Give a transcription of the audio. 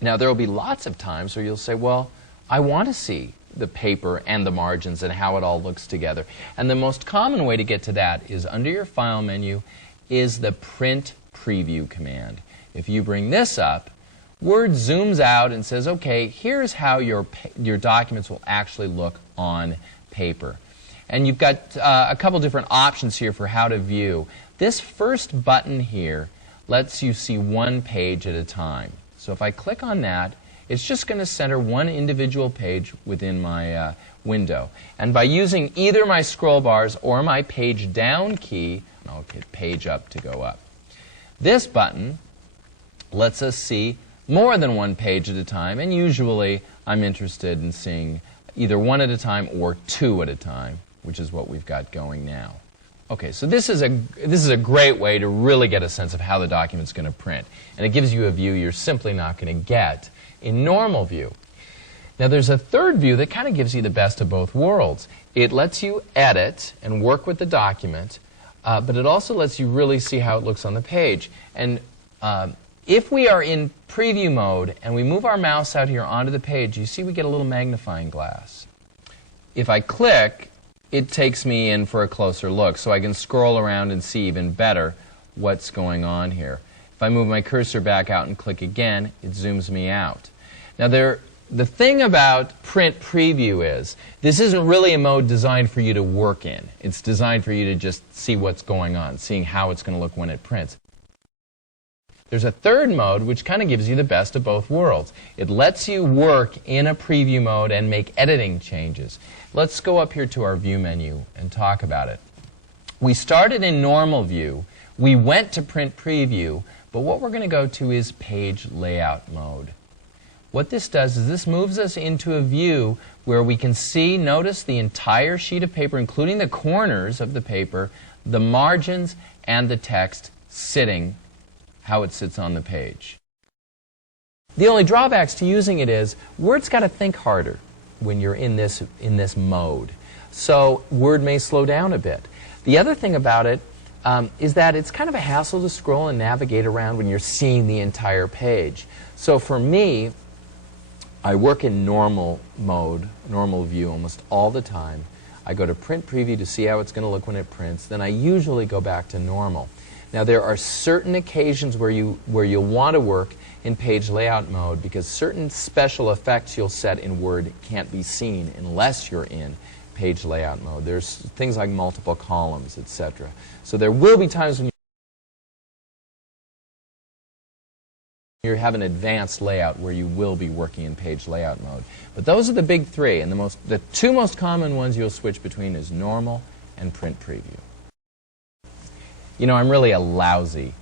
Now, there will be lots of times where you'll say, well, I want to see the paper and the margins and how it all looks together. And the most common way to get to that is under your File menu is the Print Preview command. If you bring this up, Word zooms out and says, okay, here's how your documents will actually look on paper. And you've got a couple different options here for how to view. This first button here lets you see one page at a time. So if I click on that, it's just going to center one individual page within my window. And by using either my scroll bars or my page down key, I'll hit page up to go up. This button lets us see more than one page at a time, and usually I'm interested in seeing either one at a time or two at a time, which is what we've got going now. Okay, so this is a great way to really get a sense of how the document's going to print, and it gives you a view you're simply not going to get in normal view. Now there's a third view that kind of gives you the best of both worlds. It lets you edit and work with the document, but it also lets you really see how it looks on the page. And if we are in preview mode and we move our mouse out here onto the page, you see we get a little magnifying glass. If I click, it takes me in for a closer look, so I can scroll around and see even better what's going on here. If I move my cursor back out and click again, it zooms me out. Now the thing about Print Preview is this isn't really a mode designed for you to work in. It's designed for you to just see what's going on, seeing how it's going to look when it prints. There's a third mode which kind of gives you the best of both worlds. It lets you work in a preview mode and make editing changes. Let's go up here to our View menu and talk about it. We started in normal view. We went to Print Preview, but what we're going to go to is Page Layout mode. What this does is this moves us into a view where we can see, notice the entire sheet of paper, including the corners of the paper, the margins, and the text sitting how it sits on the page. The only drawbacks to using it is Word's got to think harder when you're in this mode. So Word may slow down a bit. The other thing about it is that it's kind of a hassle to scroll and navigate around when you're seeing the entire page. So for me, I work in normal mode, normal view almost all the time. I go to Print Preview to see how it's going to look when it prints. Then I usually go back to normal. Now there are certain occasions where you'll want to work in page layout mode because certain special effects you'll set in Word can't be seen unless you're in page layout mode. There's things like multiple columns, etc. So there will be times when you have an advanced layout where you will be working in page layout mode. But those are the big three, and the two most common ones you'll switch between is normal and Print Preview. You know, I'm really a lousy